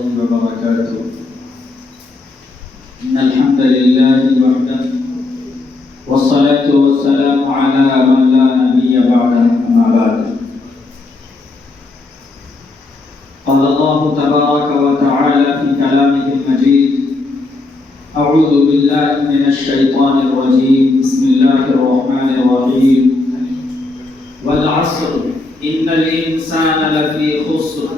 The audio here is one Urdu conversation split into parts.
وبركاته. إن الحمد لله وحده والصلاة والسلام على من لا نبي بعده أما بعد. قال الله تبارك وتعالى في كلامه المجيد: أعوذ بالله من الشيطان الرجيم. بسم الله الرحمن الرحيم. والعصر إن الإنسان لفي خسر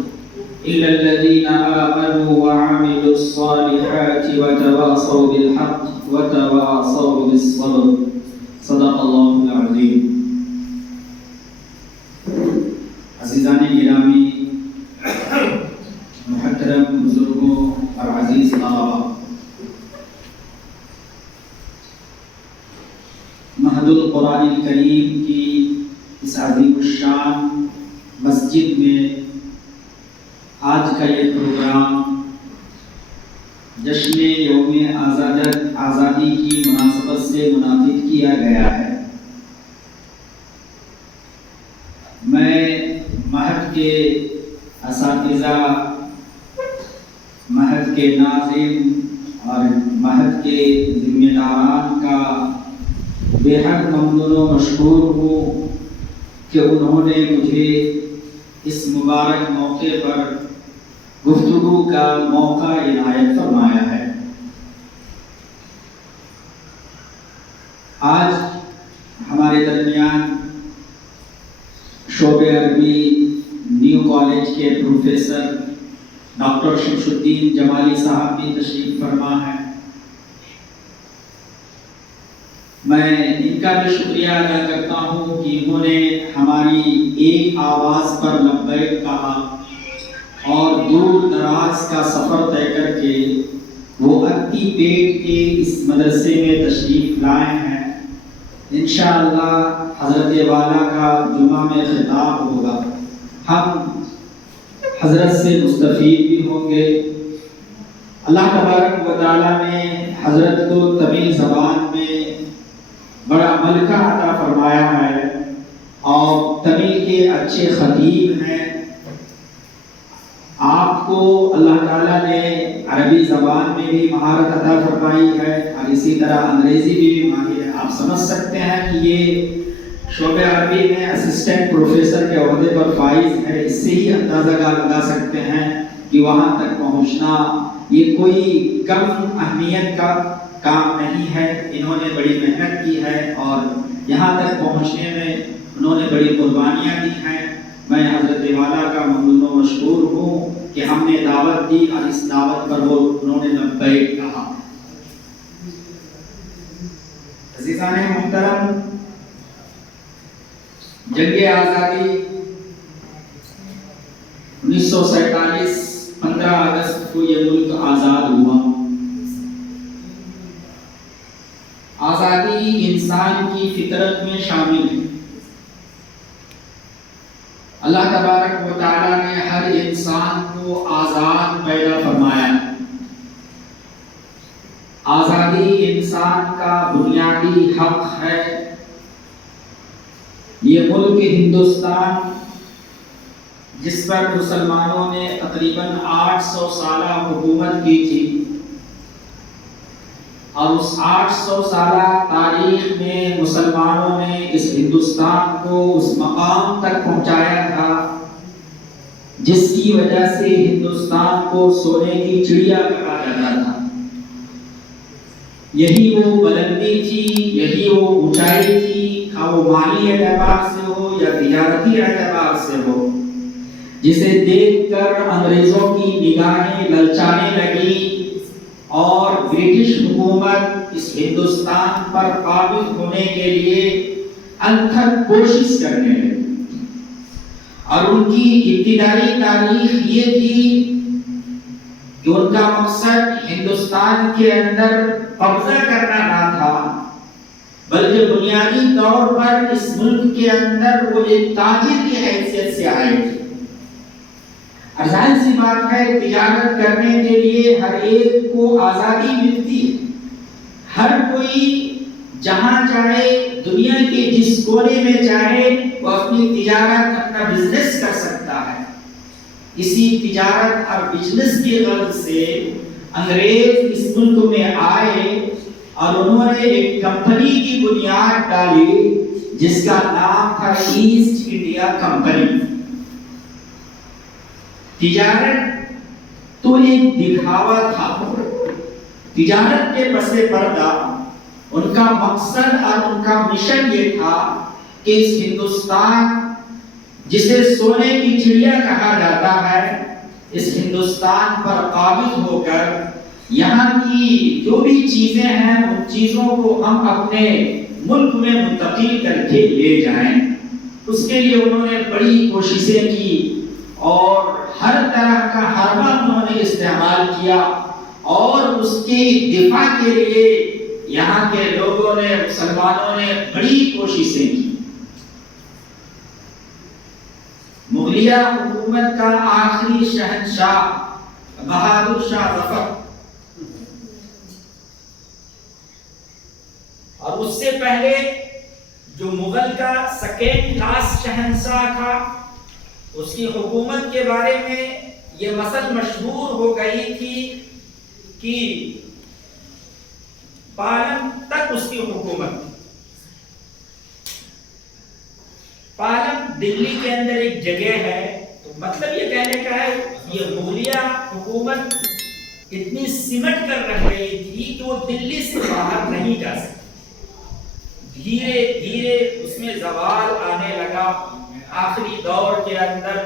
إلا الذين آمنوا وعملوا الصالحات وتواصوا بالحق وتواصوا بالصبر. صدق الله العظيم. عزیزان گرامی، محترم بزرگوں اور عزیز طلباء، مہد القرآن الکریم کی اس عظیم الشان مسجد میں آج کا یہ پروگرام جشن یوم آزادی کی مناسبت سے منعقد کیا گیا ہے۔ میں مہد کے اساتذہ، مہد کے ناظرین اور مہد کے ذمہ داران کا بے حد ممنون و مشکور ہوں کہ انہوں نے مجھے اس مبارک موقع پر گفتگو کا موقع عنایت فرمایا ہے۔ آج ہمارے درمیان شعبہ عربی نیو کالج کے پروفیسر ڈاکٹر شمس الدین جمالی صاحب بھی تشریف فرما ہے۔ میں ان کا بھی شکریہ ادا کرتا ہوں کہ انہوں نے ہماری ایک آواز پر لبیک کہا اور دور دراز کا سفر طے کر کے وہ اتی پیٹ کے اس مدرسے میں تشریف لائے ہیں۔ انشاءاللہ حضرت والا کا جمعہ میں خطاب ہوگا، ہم حضرت سے مستفید بھی ہوں گے۔ اللہ تبارک و تعالیٰ نے حضرت کو تمل زبان میں بڑا ملکہ عطا فرمایا ہے اور تمل کے اچھے خطیب ہیں۔ آپ کو اللہ تعالیٰ نے عربی زبان میں بھی مہارت عطا فرمائی ہے اور اسی طرح انگریزی بھی ماہر ہے۔ آپ سمجھ سکتے ہیں کہ یہ شعبہ عربی میں اسسٹنٹ پروفیسر کے عہدے پر فائز ہے۔ اس سے ہی اندازہ لگا سکتے ہیں کہ وہاں تک پہنچنا یہ کوئی کم اہمیت کا کام نہیں ہے۔ انہوں نے بڑی محنت کی ہے اور یہاں تک پہنچنے میں انہوں نے بڑی قربانیاں دی ہیں۔ میں حضرت والا کا ممنون و مشکور ہوں کہ ہم نے دعوت دی اور اس دعوت پر انہوں نے لبیک کہا۔ عزیزان محترم، جنگ آزادی 1947 15 اگست کو یہ ملک آزاد ہوا۔ آزادی انسان کی فطرت میں شامل ہے۔ اللہ تبارک و تعالیٰ نے ہر انسان کو آزاد پیدا فرمایا۔ آزادی انسان کا بنیادی حق ہے۔ یہ ملک ہندوستان جس پر مسلمانوں نے تقریباً 800 سالہ حکومت کی تھی اور اس 800 سالہ تاریخ میں مسلمانوں نے اس ہندوستان کو اس مقام تک پہنچایا تھا جس کی وجہ سے ہندوستان کو سونے کی چڑیا کہا جاتا تھا۔ یہی وہ بلندی تھی، یہی وہ اونچائی تھی، خواہ وہ مالی اعتبار سے ہو یا تجارتی اعتبار سے ہو، جسے دیکھ کر انگریزوں کی نگاہیں للچانے لگی اور برٹش حکومت اس ہندوستان پر قابض ہونے کے لیے انتھک کوشش کرنے لگی۔ اور ان کی ابتدائی تاریخ یہ تھی کہ ان کا مقصد ہندوستان کے اندر قبضہ کرنا نہ تھا، بلکہ بنیادی طور پر اس ملک کے اندر وہ ایک تاجر کی حیثیت سے آئے تھے۔ اور ظاہر سی بات ہے، تجارت کرنے کے لیے ہر ایک کو آزادی ملتی ہے۔ ہر کوئی جہاں چاہے، دنیا کے جس کونے میں چاہے، وہ اپنی تجارت، اپنا بزنس کر سکتا ہے۔ اسی تجارت اور بزنس کی غرض سے انگریز اس ملک میں آئے اور انہوں نے ایک کمپنی کی بنیاد ڈالی جس کا نام تھا ایسٹ انڈیا کمپنی۔ تجارت تو ایک دکھاوا تھا، تجارت کے پس پردہ ان کا مقصد اور ان کا مشن یہ تھا کہ اس ہندوستان جسے سونے کی چڑیا کہا جاتا ہے، اس ہندوستان پر قابض ہو کر یہاں کی جو بھی چیزیں ہیں ان چیزوں کو ہم اپنے ملک میں منتقل کر کے لے جائیں۔ اس کے لیے انہوں نے بڑی کوششیں کی اور ہر طرح کا حربہ انہوں نے استعمال کیا اور اس کے دفاع کے لیے یہاں کے لوگوں نے، مسلمانوں نے بڑی کوششیں کی۔ مغلیہ حکومت کا آخری شہنشاہ بہادر شاہ ظفر، اور اس سے پہلے جو مغل کا سیکنڈ کلاس شہنشاہ تھا، اس کی حکومت کے بارے میں یہ مثل مشہور ہو گئی تھی کہ پالم تک اس کی حکومت۔ پالم دلی کے اندر ایک جگہ ہے، تو مطلب یہ کہنے کا ہے یہ مغلیہ حکومت اتنی سمٹ کر رہ گئی تھی کہ وہ دلی سے باہر نہیں جا سکتی۔ دھیرے دھیرے اس میں زوال آنے لگا۔ آخری دور کے اندر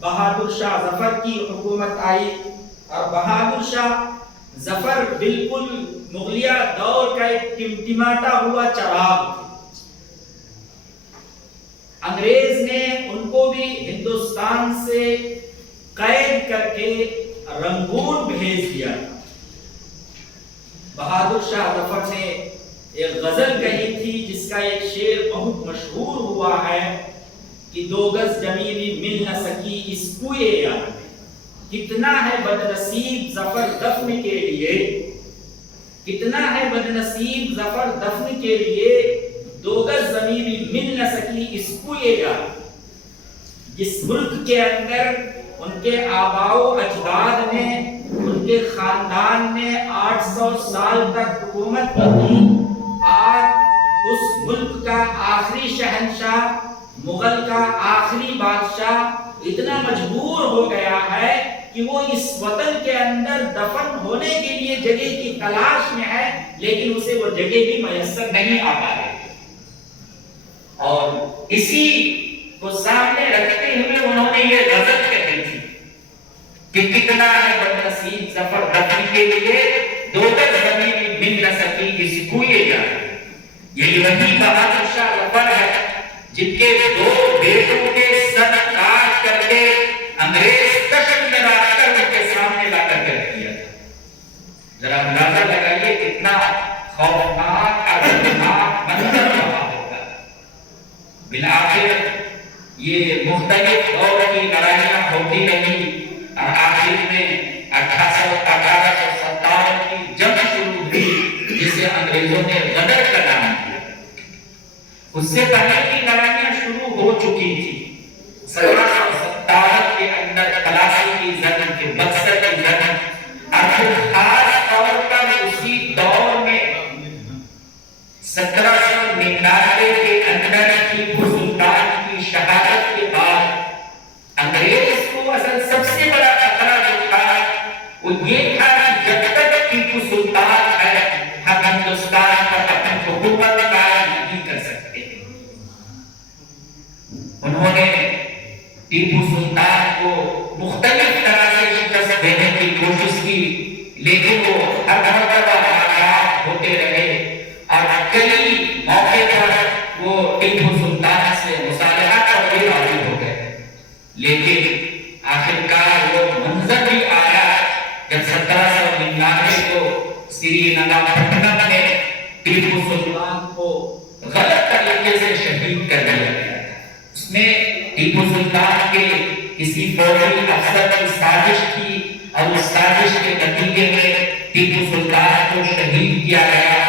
بہادر شاہ ظفر کی حکومت آئی اور بہادر شاہ ظفر بالکل مغلیہ دور کا ایک ٹمٹماتا ہوا چراغ تھے۔ انگریز نے ان کو بھی ہندوستان سے قید کر کے رنگون بھیج دیا۔ بہادر شاہ ظفر نے ایک غزل کہی تھی جس کا ایک شعر بہت مشہور ہوا ہے کہ 2 گز زمین بھی مل نہ سکی اس کوئے یار میں، کتنا ہے بدنصیب ظفر دفن کے لیے، کتنا ہے بدنصیب ظفر دفن کے لیے، 2 گز زمین بھی مل نہ سکی اس کوئے یار۔ جس ملک کے اندر ان کے آباء و اجداد نے، ان کے خاندان نے 800 سال تک حکومت کی تھی، آج اس ملک کا آخری شہنشاہ، مغل کا آخری بادشاہ اتنا مجبور ہو گیا ہے کہ وہ اس وطن کے اندر دفن ہونے کے لیے جگہ کی تلاش میں ہے، لیکن اسے وہ جگہ بھی میسر نہیں آ پا رہی۔ اور اسی کو سامنے رکھتے ہوئے انہوں نے یہ غزل کہی تھی کہ کتنا ہے بدنصیب ظفر دفن کے لیے، 2 گز زمین بھی مل نہ سکی اس کوئے یار۔ یہی وہی بہادر شاہ ظفر ہے جن کے 2 بیٹوں کے سر کاٹ کر کے انگریز کشم میں رکھ کر ان کے سامنے لا کر رکھ دیا تھا۔ ذرا اندازہ لگائیے کتنا خوفناک اور دردناک منظر رہا ہوگا۔ بالآخر یہ مختلف دور کی لڑائیاں ہوتی رہی اور آخر میں 1857 کی جنگ شروع ہوئی جسے انگریزوں نے غدر کا نام دیا۔ اس سے پہلے کی لڑائیاں شروع ہو چکی تھی۔ 1757 کے اندر پلاسی کی جنگ، کے بکسر کی جنگ، اور پھر خاص طور پر اسی دور میں 1799 کے اندر ٹیپو سلطان کی شہادت کے بعد انگریز کو اصل سب سے بڑا خطرہ جو تھا وہ یہ تھا کہ جب تک ٹیپو سلطان ہے ہم ہندوستان پر اپنی حکومت قائم نہیں کر سکتے۔ انہوں نے ٹیپو سلطان کو مختلف طرح سے شکست دینے کی کوشش کی، لیکن وہ ہر مرتبہ ناکام ہوتے رہے اور کئی موقع پر وہ ٹیپو سلطان سے مصالحہ پر بھی راضی ہو گئے، لیکن آخرکار وہ منظر بھی آیا جب 1799 کو سری رنگاپٹنم میں ٹیپو سلطان کو غلط طریقے سے شہید کر دیا گیا۔ اس میں ٹیپو سلطان کے کسی فوجی افسر کی سازش تھی اور اس سازش کے نتیجے میں ٹیپو سلطان کو شہید کیا گیا۔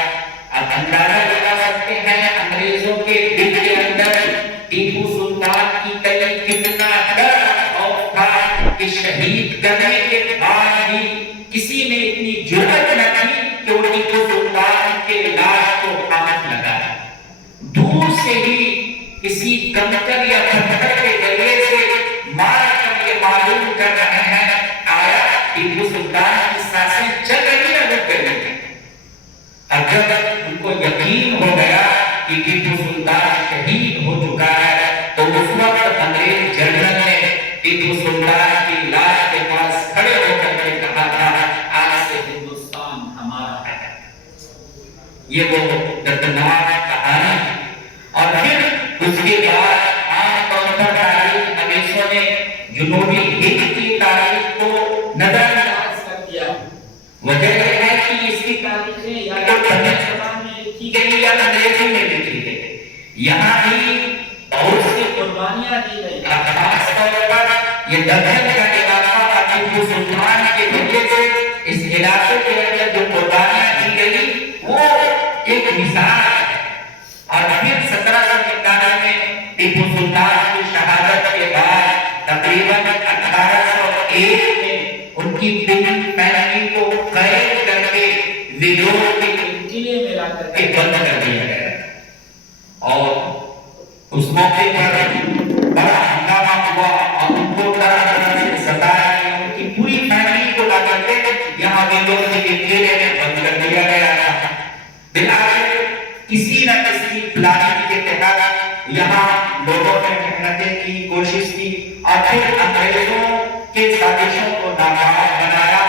اب اندازہ لگا سکتے ہیں انگریزوں کے دل کے اندر ٹیپو سلطان کی کئی کتنا ڈر اور خوف تھا کہ ٹیپو سلطان کی سانسیں چل رہی ہیں رک گئی ہیں. اب جب ان کو یقین ہو گیا کہ ٹیپو سلطان شہید ہو چکا ہے تو اس وقت انگریز جنرل نے ٹیپو سلطان کی لاش کے پاس کھڑے ہو کر کے کہا تھا آج سے ہندوستان ہمارا ہے. یہ وہ دردناک کہانی ہے. اور پھر اس کے بعد عام طور پر تاریخ نویسوں نے جنوبی ہند کی تاریخ کو نظر انداز کر دیا. وجہ یہ ہے کہ اس کی تاریخیں یا تو کھڑی زبان میں لکھی گئی یا انگریزی میں لکھی گئی. یہاں بھی بہت سی قربانیاں دی گئی. خاص طور پر یہ دکن کا علاقہ ٹیپو سلطان کے وجہ سے اس علاقے کے اندر جو قربانیاں دی گئی وہ ایک مثال ہے. اور پھر 1791 میں ٹیپو سلطان کی شہادت کے بعد تقریباً 1801 میں ان کی پوری فیملی کو قید کر کے ویلور کے قلعے میں لا کر کے بند کر دیا گیا. اور اس موقع پر بڑا ہنگامہ ہوا اور ان کو طرح طرح سے ستایا گیا. ان کی پوری فیملی کو لا کر کے یہاں ویلور کے قلعے میں بند کر دیا گیا تھا. بالآخر کسی نہ کسی پلاننگ کے تحت یہاں لوگوں نے محنتیں کی، کوشش کی اور پھر انگریزوں کے سازشوں کو ناکام بنایا.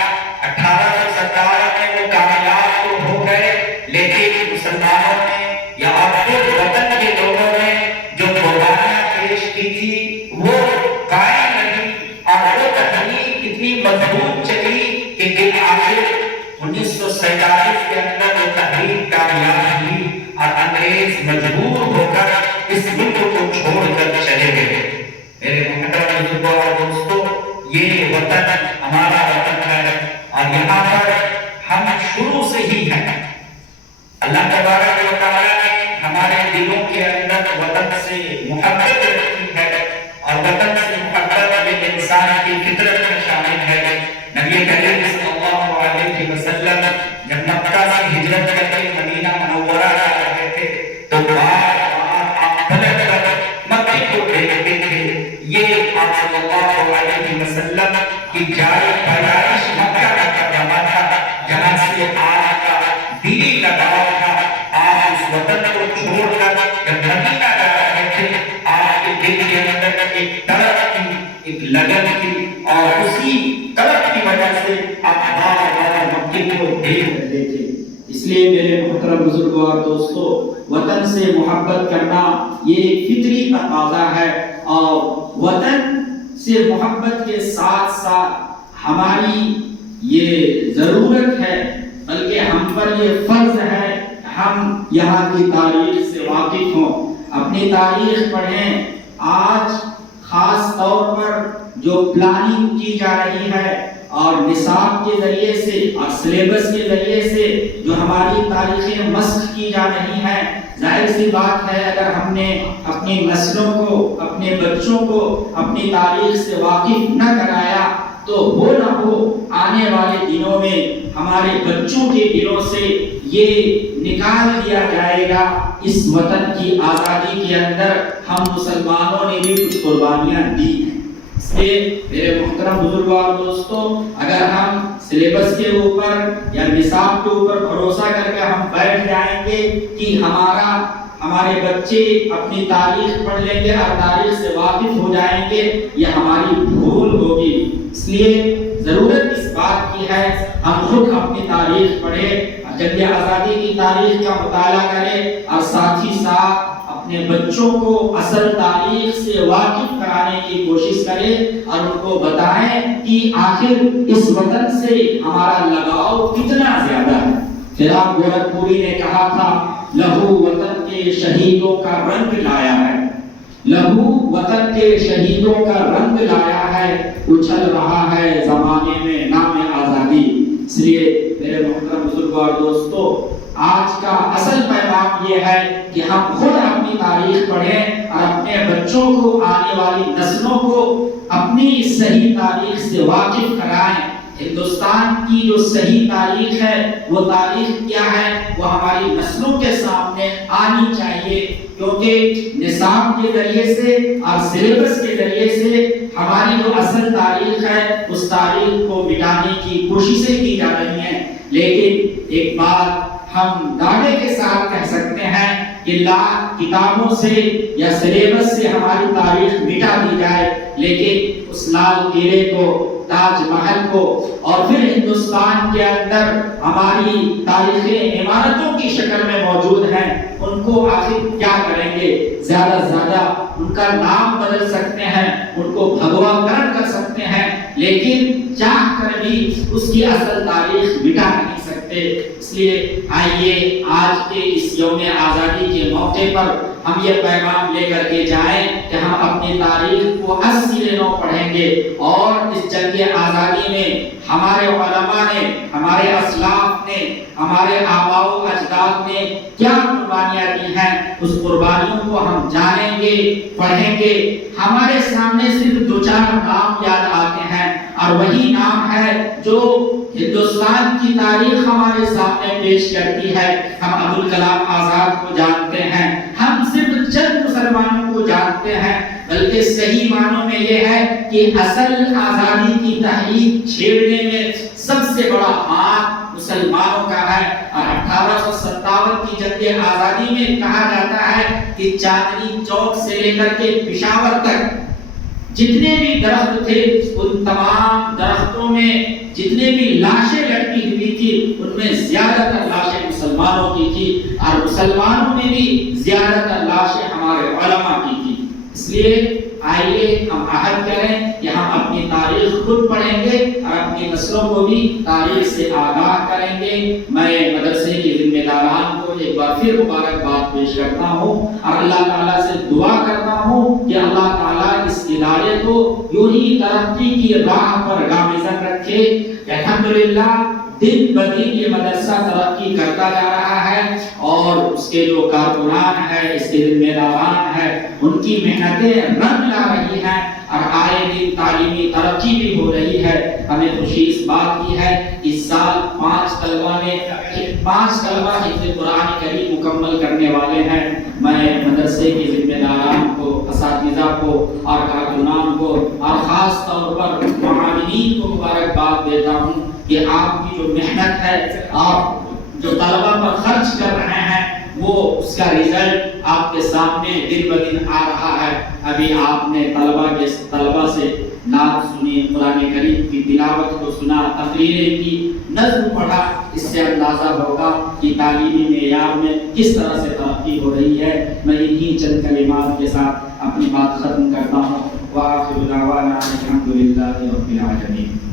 1817 میں وہ کامیاب تو ہو گئے لیکن مسلمانوں نے یا پھر وطن کے لوگوں نے جو قربانیاں پیش کی تھی وہ قائم رہی اور وہ تحریک اتنی مضبوط چلی کہ بالآخر 1947 کے اندر وہ تحریک کامیاب ہوئی اور انگریز مجبور ہو کر اس ملک کو چھوڑ کر چلے گئے. میرے محترم بزرگوں اور دوستوں، یہ وطن ہمارا وطن ہے اور یہاں پر ہم شروع سے ہی ہیں. اللہ تبارک و تعالیٰ نے ہمارے دلوں کے اندر وطن سے محبت رکھی ہے اور وطن سے محبت یہ انسان کی فطرت میں شامل ہے. نبی کریم صلی اللہ علیہ وسلم جب مکہ سے ہجرت کر کے مدینہ منورہ جا رہے تھے تو بار بار آپ پلٹ کر مکے کو دیکھتے تھے. یہ آپ صلی اللہ علیہ وسلم کی جائے پیدائش مکہ کا جگہ تھا جہاں سے آپ کا دلی لگاؤ تھا. آپ اس وطن کو چھوڑ کر جب مدینہ جا رہے تھے آپ کے دل کے اندر ایک طرف تھی، ایک لگن تھی اور اسی طرف کی وجہ سے آپ بار بار مکے کو دیکھ رہے تھے. اس لیے میرے محترم بزرگوں اور دوستوں، وطن سے محبت کرنا یہ ایک فطری تقاضا ہے اور وطن سے محبت کے ساتھ ساتھ ہماری یہ ضرورت ہے بلکہ ہم پر یہ فرض ہے ہم یہاں کی تاریخ سے واقف ہوں، اپنی تاریخ پڑھیں. آج خاص طور پر جو پلاننگ کی جا رہی ہے اور نصاب کے ذریعے سے اور سلیبس کے ذریعے سے جو ہماری تاریخیں مسخ کی جا رہی ہیں، ظاہر سی بات ہے اگر ہم نے اپنی نسلوں کو، اپنے بچوں کو اپنی تاریخ سے واقف نہ کرایا تو ہو نہ ہو آنے والے دنوں میں ہمارے بچوں کے دلوں سے یہ نکال دیا جائے گا. اس وطن کی آزادی کے اندر ہم مسلمانوں نے بھی کچھ قربانیاں دی ہیں. اس لیے میرے محترم بزرگوں اور دوستوں، اگر ہم سلیبس کے اوپر یا نصاب کے اوپر بھروسہ کر کے ہم بیٹھ جائیں گے کہ ہمارے بچے اپنی تاریخ پڑھ لیں گے اور تاریخ سے واقف ہو جائیں گے، یہ ہماری بھول ہوگی. اس لیے ضرورت اس بات کی ہے ہم خود اپنی تاریخ پڑھیں، جنگ آزادی کی تاریخ کا مطالعہ کریں اور ساتھ ہی ساتھ اپنے بچوں کو اصل تاریخ سے واقف کرانے کی کوشش کریں اور ان کو بتائیں کہ آخر اس وطن سے ہمارا لگاؤ کتنا زیادہ ہے. جناب گورکھپوری نے کہا تھا لہو وطن کے شہیدوں کا رنگ لایا ہے، لہو وطن کے شہیدوں کا رنگ لایا ہے، اچھل رہا ہے زمانے میں نام آزادی. اس لیے میرے محترم بزرگوں اور دوستوں، آج کا اصل پیغام یہ ہے کہ ہم خود اپنی تاریخ پڑھیں اور اپنے بچوں کو، آنے والی نسلوں کو اپنی صحیح تاریخ سے واقف کرائیں. ہندوستان کی جو صحیح تاریخ ہے وہ تاریخ کیا ہے وہ ہماری نسلوں کے سامنے آنی چاہیے، کیونکہ نصاب کے ذریعے سے اور سلیبس کے ذریعے سے ہماری جو اصل تاریخ ہے اس تاریخ کو مٹانے کی کی کوششیں کی جا رہی ہیں، لیکن ایک بات ہم دعوے کے ساتھ کہہ سکتے ہیں کہ کتابوں سے یا سلیبس سے ہماری تاریخ مٹا دی جائے، لیکن اس لال قلعے کو، تاج محل کو، اور پھر ہندوستان کے اندر ہماری تاریخیں عمارتوں کی شکل میں موجود ہیں، ان کو آخر کیا کریں گے؟ زیادہ سے زیادہ ان کا نام بدل سکتے ہیں، ان کو بھگوا کرن کر سکتے ہیں، لیکن چاہ کر بھی اس کی اصل تاریخ مٹا نہیں سکتے۔ اس لیے آئیے آج کے اس یوم آزادی کے موقع پر ہم یہ پیغام لے کر کے جائیں کہ ہم اپنی تاریخ کو از سرے نو پڑھیں گے، اور اس جنگ آزادی میں ہمارے علماء نے، ہمارے اسلاف نے، ہمارے آباء و اجداد نے کیا قربانیاں دی ہیں، اس قربانیوں کو ہم جانیں گے، پڑھیں گے۔ ہمارے سامنے صرف دو چار نام یاد آتے ہیں، اور وہی نام ہے جو ہندوستان کی تاریخ ہمارے سامنے پیش کرتی ہے۔ ہم ابوالکلام آزاد کو جانتے ہیں، ہم صرف چند مسلمانوں کو جانتے ہیں، بلکہ صحیح معنوں میں یہ ہے کہ اصل آزادی کی تحریک چھیڑنے میں سب سے بڑا ہاتھ مسلمانوں کا ہے۔ اور 1857 کی جنگ آزادی میں کہا جاتا ہے کہ چاندنی چوک سے لے کر کے پشاور تک جتنے بھی درخت تھے، ان تمام درختوں میں جتنے بھی لاشیں لٹکی ہوئی تھی، ان میں زیادہ تر لاشیں مسلمانوں کی تھی، اور مسلمانوں میں بھی زیادہ تر لاشیں ہمارے علماء کی تھی۔ اس لیے آئیے ہم عہد کریں کہ ہم اپنی تاریخ خود پڑھیں گے اور اپنی نسلوں کو بھی تاریخ سے آگاہ کریں گے۔ میں مدرسے کے ذمہ داران کو ایک بار پھر مبارکباد پیش کرتا ہوں، اور اللہ تعالیٰ سے دعا کرتا ہوں کہ اللہ تعالیٰ اس ادارے کو یوں ہی ترقی کی راہ پر گامزن رکھے۔ الحمدللہ دن بدن یہ مدرسہ ترقی کرتا جا رہا ہے، اور اس کے جو کارکنان ہیں، اس کے ذمہ داران ہیں، ان کی محنتیں رنگ لا رہی ہیں، اور آئے دن تعلیمی ترقی بھی ہو رہی ہے۔ ہمیں خوشی اس بات کی ہے کہ اس سال 5 طلبہ حفظ قرآن کریم مکمل کرنے والے ہیں۔ میں مدرسے کے ذمہ داران کو، اساتذہ کو اور کارکنان کو، اور خاص طور پر معاونین کو مبارکباد دیتا ہوں کہ آپ کی جو محنت ہے، آپ جو طلبہ پر خرچ کر رہے ہیں، وہ اس کا رزلٹ آپ کے سامنے دن بدن آ رہا ہے۔ ابھی آپ نے طلبہ سے نعت سنی، قرآن کریم کی تلاوت کو سنا، تقریریں کی، نظم پڑھا، اس سے اندازہ ہوگا کہ تعلیمی معیار میں کس طرح سے ترقی ہو رہی ہے۔ میں انہی چند کلمات کے ساتھ اپنی بات ختم کرتا ہوں۔ وآخر دعوانا الحمد للہ رب العالمین۔